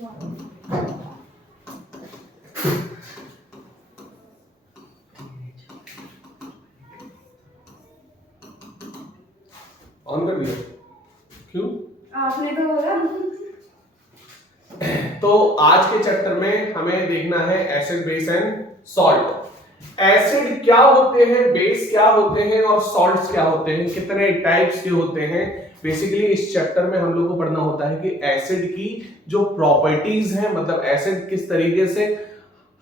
On कर दिया क्यों? आपने तो बोला। तो आज के चैप्टर में हमें देखना है acid, base and salt. Acid क्या होते हैं, बेस क्या होते हैं और सॉल्ट्स क्या होते हैं, कितने टाइप्स के होते हैं। बेसिकली इस चैप्टर में हम लोग को पढ़ना होता है कि एसिड की जो प्रॉपर्टीज हैं, मतलब एसिड किस तरीके से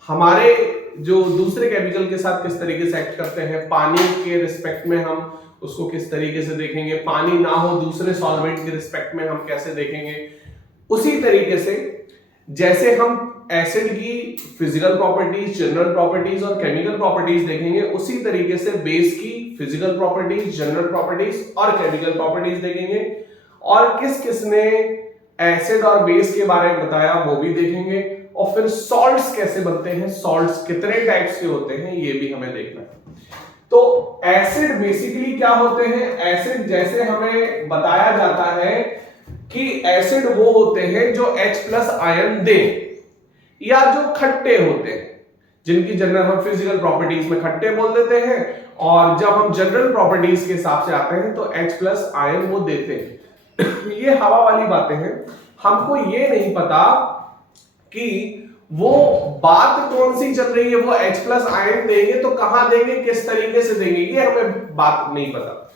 हमारे जो दूसरे केमिकल के साथ किस तरीके से एक्ट करते हैं। पानी के रिस्पेक्ट में हम उसको किस तरीके से देखेंगे, पानी ना हो दूसरे सॉल्वेंट के रिस्पेक्ट में हम कैसे देखेंगे। उसी तरीके से जैसे हम एसिड की फिजिकल प्रॉपर्टीज, जनरल प्रॉपर्टीज और केमिकल प्रॉपर्टीज देखेंगे, उसी तरीके से बेस की फिजिकल प्रॉपर्टीज, जनरल प्रॉपर्टीज और केमिकल प्रॉपर्टीज देखेंगे। और किस किसने एसिड और बेस के बारे में बताया वो भी देखेंगे। और फिर सॉल्ट्स कैसे बनते हैं, सॉल्ट्स कितने टाइप्स के होते हैं, ये भी हमें देखना है। तो एसिड बेसिकली क्या होते हैं? एसिड जैसे हमें बताया जाता है कि एसिड वो होते हैं जो H+ आयन दें या जो खट्टे होते हैं, जिनकी जनरल हम फिजिकल प्रॉपर्टीज में खट्टे बोल देते हैं, और जब हम जनरल प्रॉपर्टीज के हिसाब से आते हैं तो H+ आयन वो देते हैं। ये हवा वाली बातें हैं, हमको ये नहीं पता कि वो बात कौन सी चल रही है। वो H+ आयन देंगे तो कहां देंगे, किस तरीके से देंगे, ये हमें बात नहीं पता।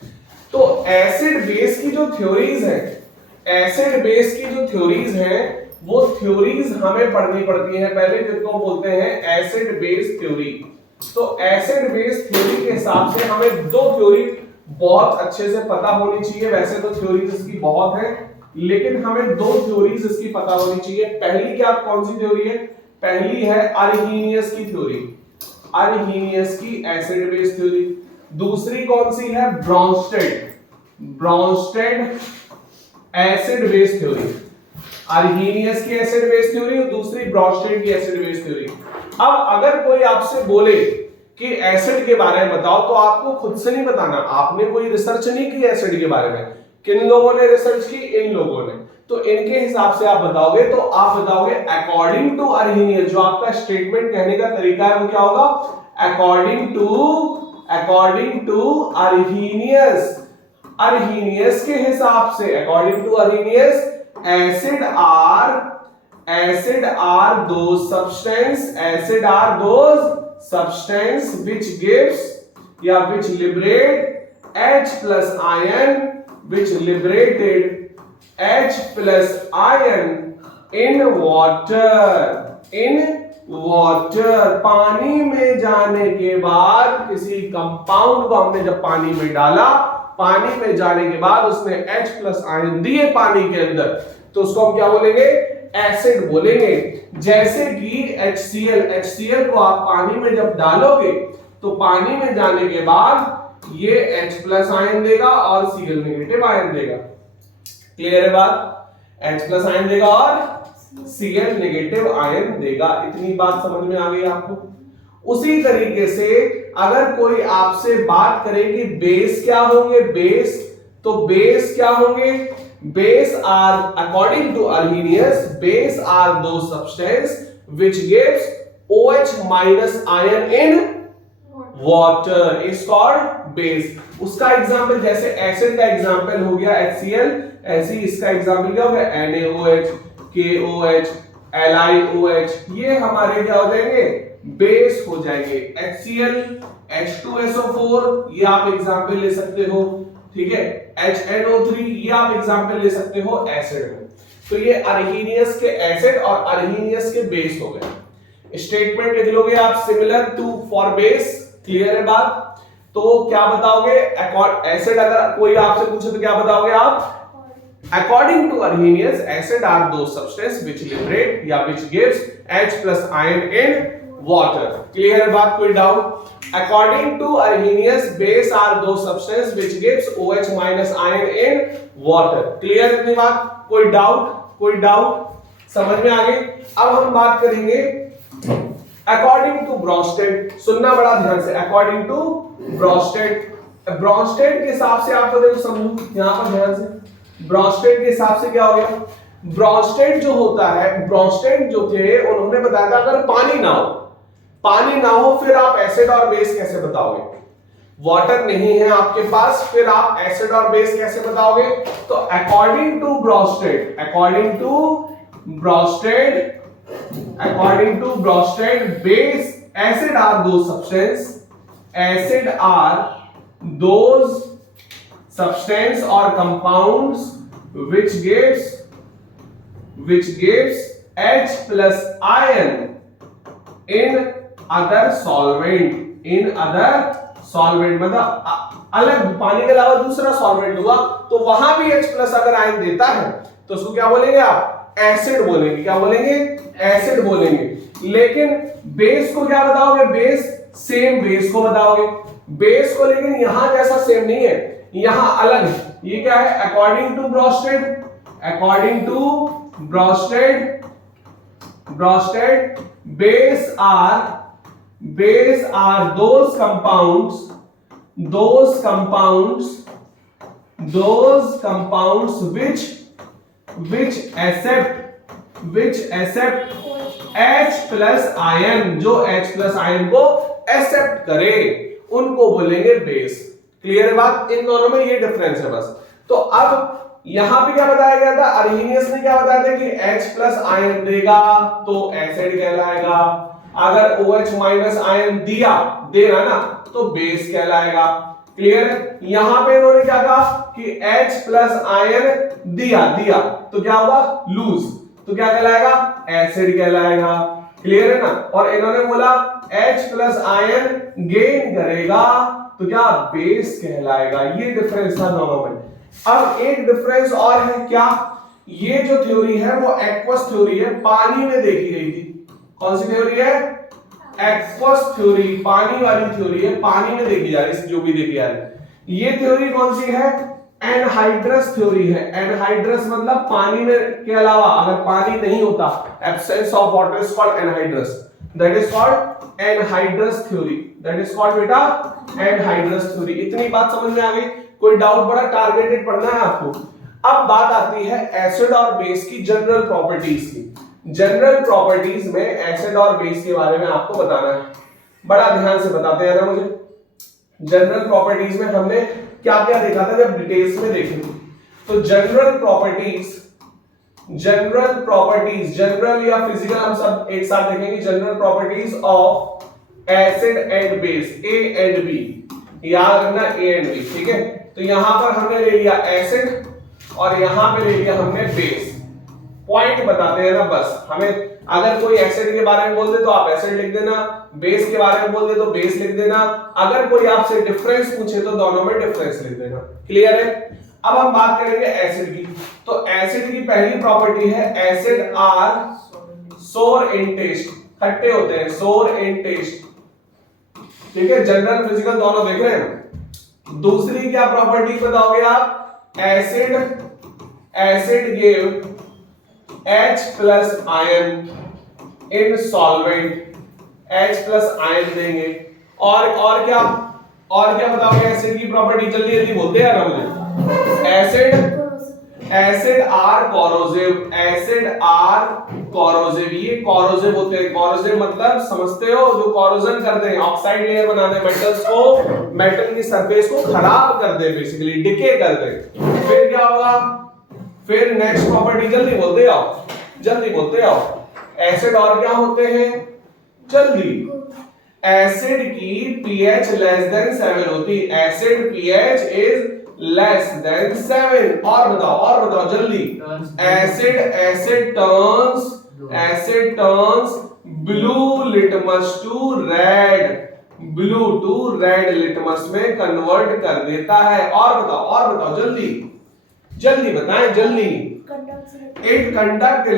तो एसिड बेस की जो थ्योरीज है, एसिड बेस की जो थ्योरीज हैं, वो थ्योरीज हमें पढ़नी पड़ती हैं पहले, जिनको बोलते हैं एसिड बेस थ्योरी। तो एसिड बेस थ्योरी के हिसाब से हमें दो थ्योरी बहुत अच्छे से पता होनी चाहिए। वैसे तो थ्योरीज इसकी बहुत है, लेकिन हमें दो थ्योरीज इसकी पता होनी चाहिए। पहली क्या, कौन सी थ्योरी है? पहली है अर्हीनियस की थ्योरी, अर्हीनियस की एसिड बेस थ्योरी। दूसरी कौन सी है? Bronsted, Bronsted acid base theory. Arrhenius की एसिड बेस थ्योरी और दूसरी ब्रॉन्स्टेड की एसिड बेस थ्योरी। अब अगर कोई आपसे बोले कि एसिड के बारे में बताओ, तो आपको खुद से नहीं बताना, आपने कोई रिसर्च नहीं की एसिड के बारे में। किन लोगों ने रिसर्च की? इन लोगों ने। तो इनके हिसाब से आप बताओगे, तो आप बताओगे अकॉर्डिंग टू अर्हीनियस। जो आपका स्टेटमेंट कहने का तरीका है वो क्या होगा? According to अर्हीनियस। अर्हीनियस के हिसाब से, according to Arrhenius, acid are those substance which gives या which liberate H+ ion, which liberated H+ ion in water। पानी में जाने के बाद, किसी कंपाउंड को हमने जब पानी में डाला, पानी में जाने के बाद उसने H+ आयन दिए पानी के अंदर, तो उसको हम क्या बोलेंगे? एसिड बोलेंगे। जैसे कि HCl को आप पानी में जब डालोगे तो पानी में जाने के बाद ये H+ आयन देगा और Cl नेगेटिव आयन देगा। क्लियर है बात? H+ आयन देगा और Cl नेगेटिव आयन देगा। इतनी बात समझ में आ गई आपको? उसी तरीके से अगर कोई आपसे बात करे कि बेस क्या होंगे, बेस, तो बेस क्या होंगे? Base are, according to Arrhenius, base are those substance which gives OH- ion in water is called base। उसका एग्जांपल, जैसे एसिड का एग्जांपल हो गया HCl, ऐसे ही इसका एग्जांपल क्या हो गया? NaOH, KOH, LiOH। ये हमारे क्या हो जाएंगे? बेस हो जाएंगे। HCl, H2SO4, ये आप एग्जांपल ले सकते हो, ठीक है। HNO3, ये आप एग्जांपल ले सकते हो एसिड में। तो ये अर्हीनियस के एसिड और अर्हीनियस के बेस हो गए। स्टेटमेंट लिख लोगे आप, similar to for base. Clear है बात? तो क्या बताओगे? एसिड अगर कोई आपसे पूछे तो क्या बताओगे आप? According to Arrhenius, acid are those substances which liberate या which gives H+ ion in water। Clear है बात? कोई doubt? According to Arrhenius, base are those substances which gives OH- ion in water। Clear इतनी बात? कोई doubt? कोई doubt? समझ में आ गई? अब हम बात करेंगे According to Bronsted। सुनना बड़ा ध्यान से। According to Bronsted, ब्रॉन्स्टेड के हिसाब से आपको देखो, समझो यहां पर ध्यान से। ब्रॉन्स्टेड के हिसाब से क्या हो गया? ब्रॉन्स्टेड जो होता है, ब्रॉन्स्टेड जो थे उन्होंने बताया था अगर पानी ना हो फिर आप एसिड और बेस कैसे बताओगे? वाटर नहीं है आपके पास, फिर आप एसिड और बेस कैसे बताओगे? तो according to Bronsted base acid are those substance or compounds which gives H plus ion in other solvent मतलब अलग पानी के अलावा दूसरा सॉल्वेंट हुआ तो वहां भी H प्लस अगर आयन देता है तो उसको क्या बोलेंगे आप? एसिड बोलेंगे। क्या बोलेंगे? एसिड बोलेंगे। लेकिन बेस को क्या बताओगे? बेस सेम बेस को बताओगे, बेस को, लेकिन यहां जैसा सेम नहीं है, यहां अलग है। ये क्या है? According to Bronsted base are those compounds which accept H plus ion, जो H plus आयन को एक्सेप्ट करे उनको बोलेंगे बेस। क्लियर है बात? इन दोनों में ये डिफरेंस है बस। तो अब यहां पे क्या बताया गया था? अर्हेनियस ने क्या बताया था कि H प्लस आयन देगा तो एसिड कहलाएगा, अगर OH माइनस आयन देना ना तो बेस कहलाएगा। क्लियर है? यहां पे इन्होंने क्या कहा कि H प्लस आयन दिया तो क्या होगा? लूज, तो क्या कहलाएगा? एसिड कहलाएगा। क्लियर है ना? और इन्होंने बोला H प्लस आयन गेन करेगा तो क्या? बेस कहलाएगा। ये डिफरेंस था दोनों में। अब एक डिफरेंस और है, क्या? ये जो थ्योरी है वो एक्वस थ्योरी है, पानी में देखी गई थी। कौन सी थ्योरी है? एक्वस थ्योरी, पानी वाली थ्योरी है, पानी में देखी जा रही है, जो भी देखी जा रही है। ये थ्योरी कौन सी है? एनहाइड्रस थ्योरी है। एनहाइड्रस मतलब पानी में के अलावा अगर पानी नहीं होता, absence of water is called anhydrous, that is called anhydrous theory, that is called बेटा एनहाइड्रस थ्योरी। इतनी बात समझ में आ गई? कोई डाउट? बड़ा टारगेटेड पढ़ना है आपको। अब बात आती है एसिड और बेस की जनरल प्रॉपर्टीज की। जनरल प्रॉपर्टीज में एसिड और बेस के बारे में आपको बताना है, बड़ा ध्यान से बताते हैं ना मुझे। जनरल प्रॉपर्टीज में हमने क्या क्या देखा था जब डिटेल्स में देखेंगे? तो जनरल या फिजिकल हम सब एक साथ देखेंगे। General properties of acid and base, A and B, याद रखना ए एंड बी, ठीक है? तो यहां पर हमने ले लिया एसिड और यहां पे ले लिया हमने बेस। पॉइंट बताते हैं ना बस। हमें अगर कोई एसिड के बारे में बोल दे तो आप एसिड लिख देना, बेस के बारे में बोल दे तो बेस लिख देना। अगर कोई आपसे डिफरेंस पूछे तो दोनों में डिफरेंस लिख देना। क्लियर है? अब हम बात करेंगे एसिड की। तो एसिड की पहली प्रॉपर्टी है एसिड आर सोर इन टेस्ट, खट्टे होते हैं, सोर इन टेस्ट, ठीक है? जनरल फिजिकल दोनों देख रहे हैं। दूसरी क्या प्रॉपर्टी बताओगे आप? Acid give H plus ion इन सॉल्वेंट, H प्लस आयन देंगे। और क्या बताओगे एसिड की प्रॉपर्टी? जल्दी जल्दी बोलते हैं ना मुझे। एसिड आर कोरोसिव, ये कोरोसिव होते हैं। कोरोसिव मतलब समझते हो? जो कोरोजन करते हैं, ऑक्साइड लेयर बनाते हैं, मेटल्स को, मेटल की सरफेस को खराब कर दे, बेसिकली डिके कर दे। फिर क्या होगा? फिर नेक्स्ट प्रॉपर्टी, जल्दी बोलते आओ। एसिड और क्या होते हैं? जल्दी। एसिड की pH लेस देन 7 होती है। Acid pH is less than 7। और बताओ जल्दी। Acid turns blue litmus to red litmus में कन्वर्ट कर देता है। और बताओ जल्दी बताएं जल्दी। इट कंडक्ट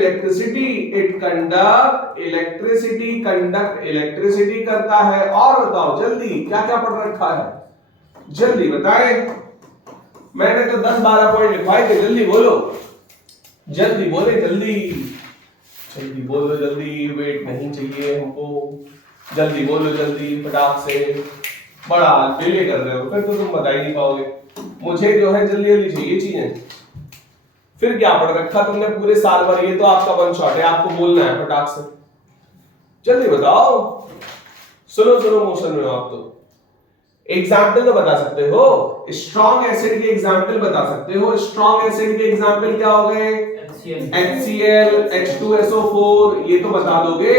इलेक्ट्रिसिटी करता है। और बताओ जल्दी, क्या क्या पढ़ रखा है? जल्दी बताएं। मैंने तो 10-12 पॉइंट लिखवाए थे, जल्दी बोलो, जल्दी बोलो, जल्दी वेट नहीं चाहिए हमको, जल्दी बोलो, जल्दी फटाक से। बड़ा डिले कर रहे हो, फिर तो तुम बता ही नहीं पाओगे। मुझे जो है जल्दी चाहिए चीजें। फिर क्या पढ़ रखा तुमने पूरे साल भर? ये तो आपका वन शॉट है, आपको बोलना है फटाक से, जल्दी बताओ। सुनो सुनो, मोशन में हो आप तो। एग्जाम्पल तो बता सकते हो, स्ट्रॉन्ग एसिड के एग्जाम्पल बता सकते हो। स्ट्रॉन्ग एसिड के एग्जाम्पल क्या हो गए? HCl, H2SO4 ये तो बता दोगे,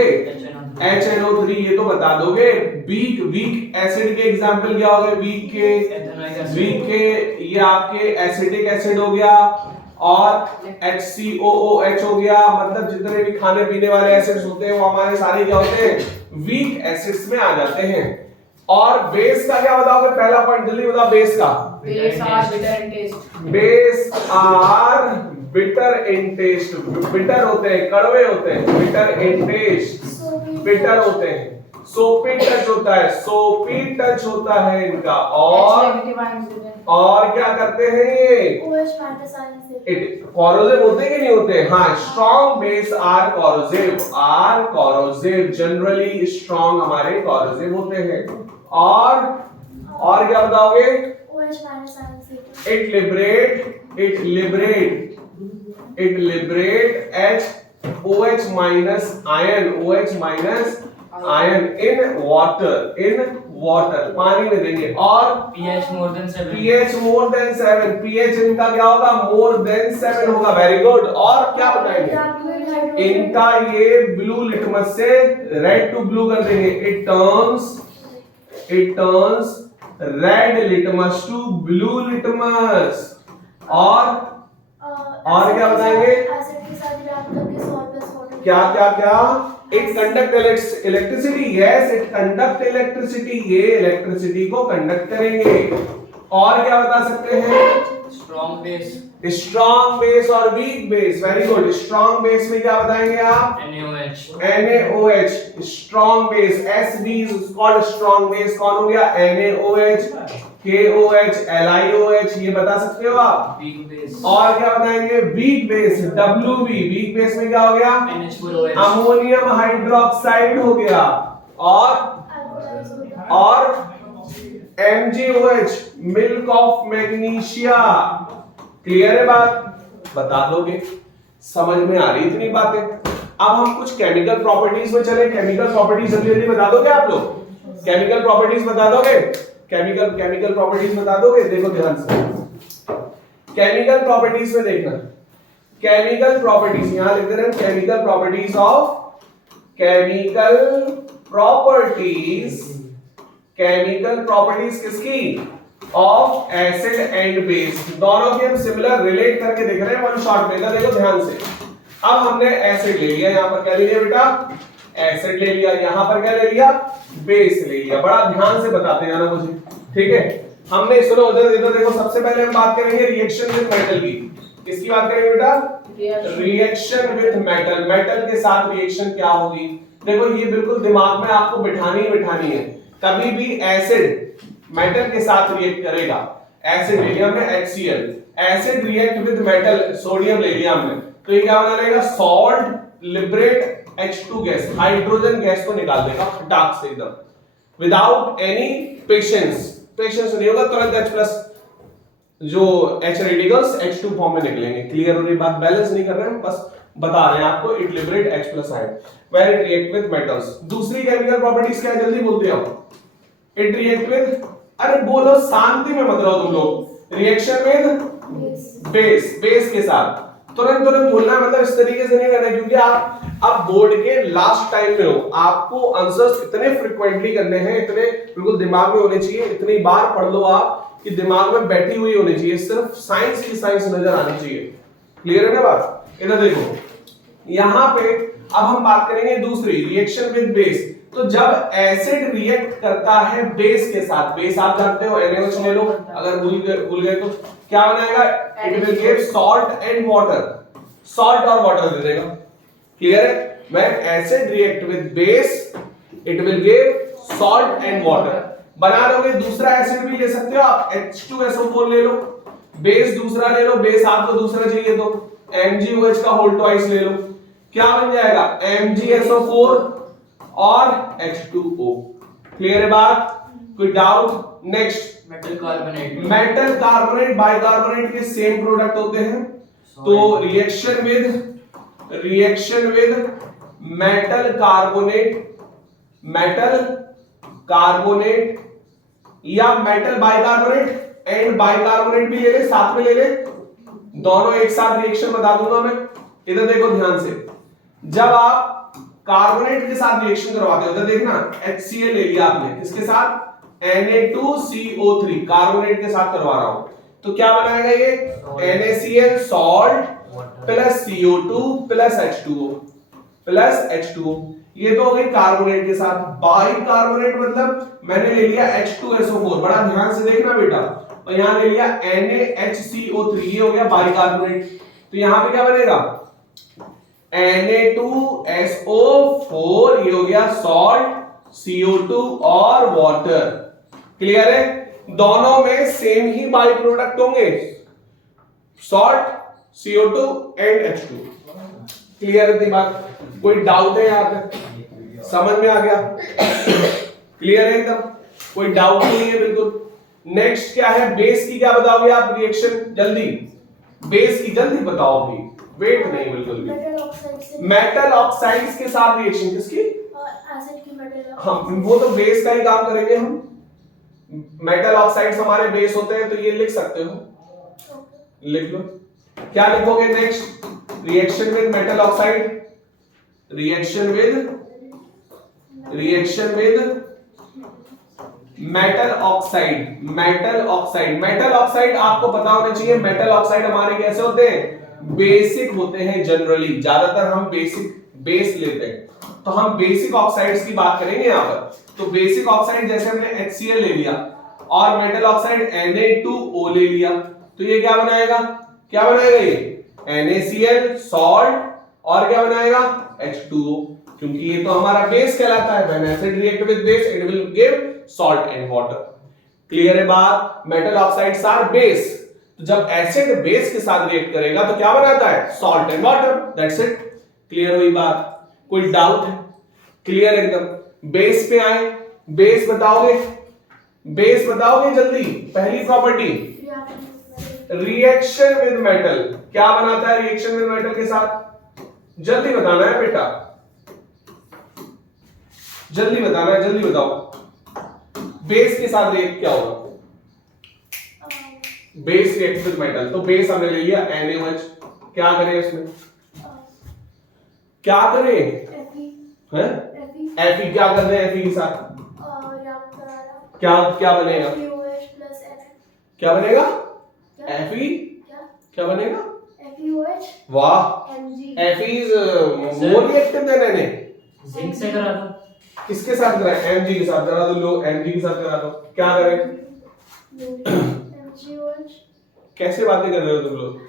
HNO3 ये तो बता दोगे। वीक एसिड के एग्जाम्पल क्या हो गए? वीक के ये आपके एसिटिक एसिड हो गया, और HCOOH हो गया। मतलब जितने भी खाने पीने वाले एसिड्स होते हैं वो हमारे सारे क्या होते हैं? वीक एसिड्स में आ जाते हैं। और बेस का क्या बताओगे? पहला पॉइंट जल्दी बताओ, बेस का। Base are bitter in taste. Base are bitter in taste. Bitter होते हैं, कड़वे होते हैं, बिटर इन टेस्ट, बिटर होते हैं। सोपी टच होता है, सोपी टच होता है इनका। और क्या करते हैं ये? कॉरोसिव होते कि नहीं होते? हाँ, strong base are corrosive, generally strong हमारे कॉरोसिव होते हैं। और क्या बताओगे? It liberate OH minus ion in water, पानी में देंगे। और pH मोर देन 7, pH इनका क्या होगा? मोर देन 7 होगा। Very good. और क्या बताएंगे? इनका ये ब्लू लिटमस से रेड टू ब्लू कर देंगे। It turns red litmus to blue litmus. और क्या बताएंगे? क्या? It conduct electricity. Yes, it conduct electricity. ये इलेक्ट्रिसिटी को कंडक्ट करेंगे। और क्या बता सकते हैं? स्ट्रॉन्ग बेस और weak base. Very good. Strong base में क्या बताएंगे आप? NaOH। Strong base SB is called strong base. कौन हो गया? NaOH, KOH, LiOH, ये बता सकते हो आप। Weak base. और क्या बताएंगे? Weak base WB। Weak base में क्या हो गया? NH4OH, अमोनियम हाइड्रोक्साइड हो गया। और MgOH, milk of magnesia. Clear है बात? बता दोगे, समझ में आ रही इतनी बातें। अब हम कुछ केमिकल प्रॉपर्टीज में चले। केमिकल प्रॉपर्टीज जल्दी जल्दी बता दोगे आप लोग? केमिकल प्रॉपर्टीज बता दोगे? केमिकल प्रॉपर्टीज बता दोगे? देखो ध्यान से, केमिकल प्रॉपर्टीज में देखना। केमिकल प्रॉपर्टीज यहां लिख दे रहे हैं। केमिकल प्रॉपर्टीज किसकी? Of acid and base. दोनों की हम सिमिलर रिलेट करके देख रहे हैं वन शॉट में। देखो ध्यान से। अब हमने एसिड ले लिया, यहां पर क्या ले लिया बेटा? एसिड ले लिया। यहां पर क्या ले लिया? बेस ले लिया। बड़ा ध्यान से बताते जाना मुझे, ठीक है? हमने सुनो उधर देखो, सबसे पहले हम बात करेंगे रिएक्शन विद मेटल की। किसकी बात करेंगे बेटा? Reaction with metal. मेटल के साथ रिएक्शन क्या होगी? देखो ये बिल्कुल दिमाग में आपको बिठानी है। कभी भी एसिड मेटल के साथ रिएक्ट करेगा। एसिड ले लिया हमने HCl, acid react with metal, sodium ले लिया हमने, तो ये क्या बना लेगा? Salt liberate H2 gas, hydrogen gas को निकाल देगा फटाक से एकदम, विदाउट एनी पेशेंस नहीं होगा, तुरंत H+ जो H रेडिकल्स H2 फॉर्म में निकलेंगे। क्लियर हो रही बात? बैलेंस नहीं कर रहे हैं, बस बता रहे हैं आपको। It liberate H+ ion when it react with metals. दूसरी केमिकल प्रॉपर्टीज क्या है? जल्दी बोलते हो। इट रिएक्ट विद, अरे बोलो, शांति में मत रहो तुम लोग। रिएक्शन विद बेस के साथ तुरंत बोलना, मतलब इस तरीके से नहीं करना, क्योंकि आप अब बोर्ड के लास्ट टाइम में हो। आपको आंसर्स इतने फ्रीक्वेंटली करने हैं, इतने बिल्कुल दिमाग में होने चाहिए, इतनी बार पढ़ लो आप कि दिमाग में बैठी हुई होनी चाहिए, सिर्फ साइंस की साइंस नजर आनी चाहिए। क्लियर है ना बात? इधर देखो, यहां पे अब हम बात करेंगे दूसरी, रिएक्शन विद बेस। तो जब एसिड रिएक्ट करता है बेस के साथ, बेस आप जानते हो NaOH ले लो, अगर भूल गए तो क्या बनाएगा? It will give salt and water, salt और वाटर दे देगा। क्लियर है? When acid react with base it will give salt and water. बना लोगे। दूसरा एसिड भी ले सकते हो आप, H2SO4 ले लो, बेस दूसरा ले लो, बेस आपको दूसरा चाहिए तो MgOH का होल ट्वाइस ले लो। क्या बन जाएगा? MgSO4 और H2O। क्लियर है बात? कोई doubt? Next, metal carbonate bicarbonate के सेम प्रोडक्ट होते हैं, तो रिएक्शन विद मेटल कार्बोनेट या मेटल बाइकार्बोनेट एंड बाइकार्बोनेट भी ले ले, साथ में ले ले, दोनों एक साथ रिएक्शन बता दूंगा मैं। इधर देखो ध्यान से, जब आप कार्बोनेट के साथ रिएक्शन करवाते हो, इधर देखना HCl ले लिया आपने, किसके साथ? Na2CO3 कार्बोनेट के साथ करवा रहा हूं, तो क्या बनाएगा ये? NaCl salt plus CO2 plus H2O, ये तो हो गई कार्बोनेट के साथ। बाइकार्बोनेट मतलब मैंने ले लिया H2SO4, बड़ा ध्यान से देखना बेटा, और यहां ले लिया NaHCO3, ये हो गया बाइकार्बोनेट। तो यहां पे क्या बनेगा? Na2SO4, ये हो गया सॉल्ट, CO2 और वाटर। क्लियर है? दोनों में सेम ही बाई प्रोडक्ट होंगे, salt, CO2 and H2। Clear है बात? कोई डाउट है यहाँ पे? समझ में आ गया? क्लियर है एकदम? कोई डाउट नहीं है बिल्कुल। नेक्स्ट क्या है? बेस की क्या बताओगे आप रिएक्शन? जल्दी बेस की जल्दी बताओ अभी, वेट नहीं बिल्कुल भी। मेटल ऑक्साइड्स के साथ रिएक्शन किसकी? एसिड की मेटल। हम वो तो बेस का ही काम करेंगे हम। मेटल ऑक्साइड्स हमारे बेस होते हैं, तो ये लिख सकते हो, लिख लो। क्या लिखोगे next? Reaction with metal oxide, reaction with metal oxide आपको पता होना चाहिए। मेटल ऑक्साइड हमारे कैसे होते हैं? बेसिक होते हैं जनरली, ज्यादातर हम बेस लेते हैं, तो हम बेसिक ऑक्साइड्स की बात करेंगे यहां पर। तो बेसिक ऑक्साइड जैसे हमने HCl ले लिया और मेटल ऑक्साइड Na2O ले लिया, तो ये क्या बनाएगा ये? NaCl सॉल्ट, और क्या बनाएगा? H2O, क्योंकि ये तो हमारा बेस कहलाता है। When acid react with base it will give salt and water। Clear है बात? मेटल ऑक्साइड्स आर बेस, तो जब एसिड बेस के साथ रिएक्ट करेगा तो क्या बनाता है? Salt and water, that's it. Clear हुई बात? कोई डाउट है? क्लियर एकदम? बेस पे आए, बेस बताओगे जल्दी। पहली प्रॉपर्टी, रिएक्शन विद मेटल, क्या बनाता है रिएक्शन विद मेटल के साथ? जल्दी बताना है बेटा, जल्दी बताना है, जल्दी बताओ। बेस के साथ रिएक्ट क्या होगा? बेस रिएक्ट विद मेटल, तो बेस हमने ले लिया NaOH, क्या करें इसमें? क्या करें? Fe क्या कर रहे हैं? Fe के साथ क्या बनेगा? क्या बनेगा? Fe क्या बनेगा? वाह, Fe is more reactive than Na। Zinc से करा दो। किसके साथ कराए? Mg के साथ करा दो, लो Mg के साथ करा दो। क्या करें? कैसे बातें कर रहे हो तुम लोग?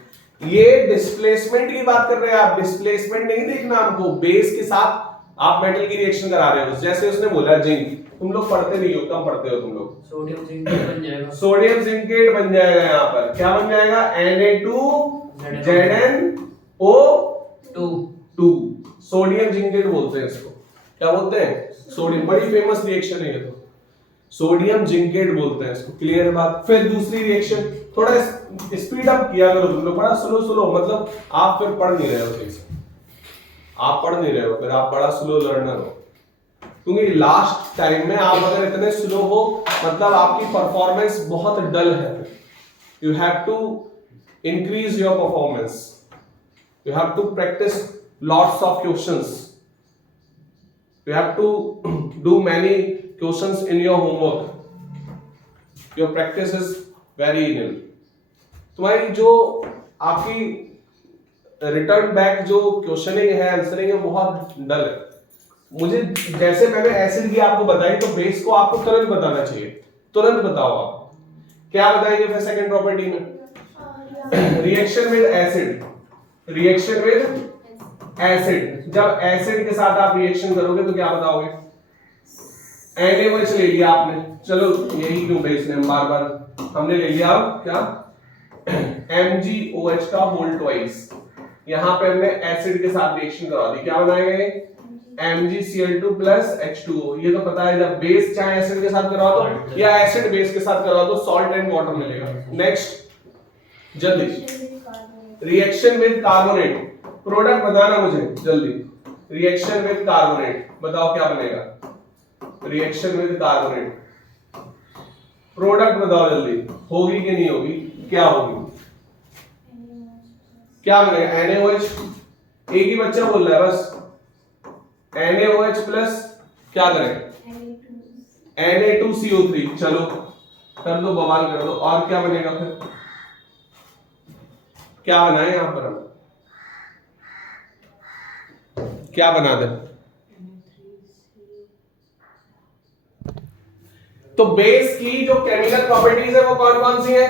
ये डिस्प्लेसमेंट की बात कर रहे हैं आप, डिस्प्लेसमेंट नहीं देखना हमको। बेस के साथ आप मेटल की रिएक्शन करा रहे हो, जैसे उसने बोला जिंक, तुम लोग पढ़ते नहीं हो, कम पढ़ते हो तुम लोग। सोडियम जिंकेट बन जाएगा, सोडियम जिंकेट बन जाएगा। यहाँ पर क्या बन जाएगा? Na2ZnO2, सोडियम जिंकेट बोलते हैं इसको। क्या बोलते हैं? सोडियम, बड़ी फेमस रिएक्शन है ये तो, सोडियम जिंकेट बोलते हैं इसको। क्लियर बात? फिर दूसरी रिएक्शन, थोड़ा स्पीड अप किया करो तुम लोग, बड़ा स्लो, मतलब आप फिर पढ़ नहीं रहे हो ठीक से, आप पढ़ नहीं रहे हो, फिर आप बड़ा स्लो लर्नर हो, क्योंकि लास्ट टाइम में आप अगर इतने स्लो हो मतलब आपकी परफॉर्मेंस बहुत डल है। You have to increase your performance, you have to practice lots of questions, you have to do many questions in your homework, your practice is very nil. तुम्हारी जो आपकी रिटर्न बैक जो questioning है, answering है, बहुत dull है। मुझे जैसे मैंने एसिड की आपको बताई, तो बेस को आपको तुरंत बताना चाहिए, तुरंत बताओ आप। क्या बताएंगे फिर सेकंड प्रॉपर्टी में? Reaction with acid, reaction with acid, जब एसिड के साथ आप रिएक्शन करोगे तो क्या बताओगे? NaOH ले लिया आपने, चलो यही क्यों बेस ने बार बार हमने ले लिया, अब क्या? MgOH का होल ट्वाइस, यहां पे हमने एसिड के साथ रिएक्शन करवा दी, क्या बनाएगा ये? MgCl2 plus H2O। ये तो पता है, जब बेस चाहे एसिड के साथ करवा दो या एसिड बेस के साथ करवा दो, सॉल्ट एंड वाटर मिलेगा। नेक्स्ट जल्दी, रिएक्शन विद कार्बोनेट, प्रोडक्ट बताना मुझे जल्दी। रिएक्शन विद कार्बोनेट, बताओ क्या बनेगा? रिएक्शन विद कार्बोनेट, प्रोडक्ट बताओ जल्दी, होगी कि नहीं होगी? क्या होगी? क्या बनेगा? NaOH, एक ही बच्चा बोल रहा है बस। NaOH प्लस क्या करें? Na2CO3, चलो कर दो, बवाल कर दो। और क्या बनेगा फिर? क्या बनाए यहां पर हम? क्या बना दे? तो बेस की जो केमिकल प्रॉपर्टीज है वो कौन कौन सी है?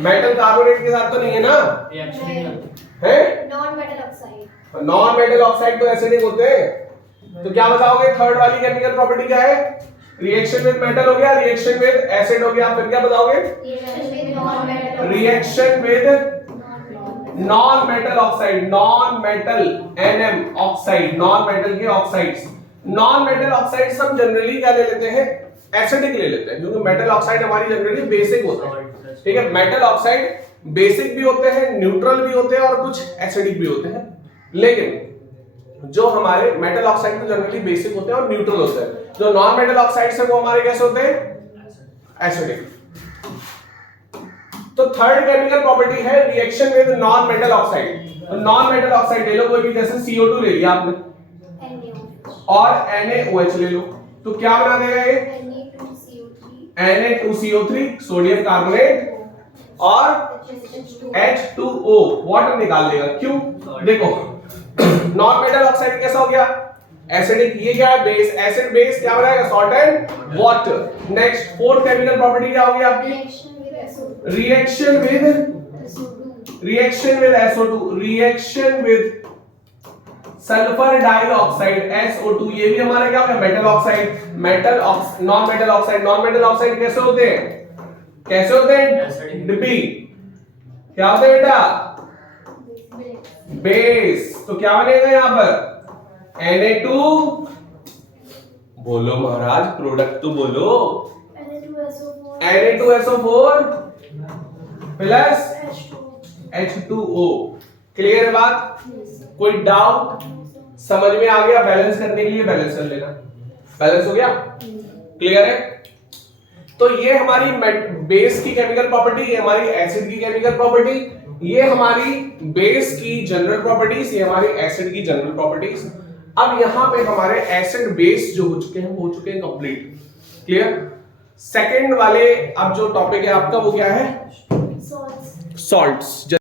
मेटल कार्बोनेट के साथ तो नहीं है ना? रिएक्शन है? Non metal oxide. Non metal oxide तो एसिडिक होते हैं। तो क्या बताओगे? थर्ड वाली केमिकल प्रॉपर्टी क्या है? रिएक्शन विद मेटल हो गया, रिएक्शन विद एसिड हो गया, फिर क्या बताओगे? Reaction with non metal oxide, non metal NM oxide, non metal के ऑक्साइड्स। नॉन मेटल ऑक्साइड्स हम जनरली क्या ले लेते हैं? एसिडिक ले लेते हैं, क्योंकि मेटल ऑक्साइड हमारी जनरली बेसिक होते हैं। ठीक है, मेटल ऑक्साइड बेसिक भी होते हैं, न्यूट्रल भी होते हैं और कुछ एसिडिक भी होते हैं। लेकिन जो हमारे मेटल ऑक्साइड तो जनरली बेसिक होते हैं और न्यूट्रल होते हैं। जो नॉन मेटल ऑक्साइड्स है वो हमारे कैसे होते हैं? एसिडिक। तो थर्ड केमिकल प्रॉपर्टी है reaction with non metal oxide. तो नॉन मेटल ऑक्साइड ले लो कोई भी, जैसे CO2 ले लिया आपने और NaOH ले लो, तो क्या बना देगा ये? Na2CO3, सोडियम कार्बोनेट और H2O, वाटर निकाल देगा। क्यों? देखो नॉन मेटल ऑक्साइड कैसा हो गया? एसिडिक। ये क्या है? बेस। एसिड बेस क्या बनाएगा? Salt and water. Next fourth chemical property क्या होगी आपकी? Reaction with SO2, reaction with sulphur dioxide SO2, ये भी हमारा क्या हो गया? Metal oxide. Non metal oxide, non metal oxide कैसे होते हैं? कैसे होते हैं? डिब्बी। क्या होते हैं बेटा? बेस। तो क्या बनेगा यहां पर? Na2, बोलो महाराज, प्रोडक्ट तो बोलो। Na2SO4 plus H2O। क्लियर है बात? कोई डाउट? समझ में आ गया? बैलेंस करने के लिए बैलेंस कर लेना। बैलेंस हो गया? क्लियर है? तो ये हमारी बेस की केमिकल प्रॉपर्टी, ये हमारी एसिड की केमिकल प्रॉपर्टी, ये हमारी बेस की जनरल प्रॉपर्टीज, ये हमारी एसिड की जनरल प्रॉपर्टीज। अब यहां पे हमारे एसिड बेस जो हो चुके हैं वो हो चुके हैं कंप्लीट। क्लियर? सेकंड वाले अब जो टॉपिक है आपका वो क्या है? सॉल्ट्स।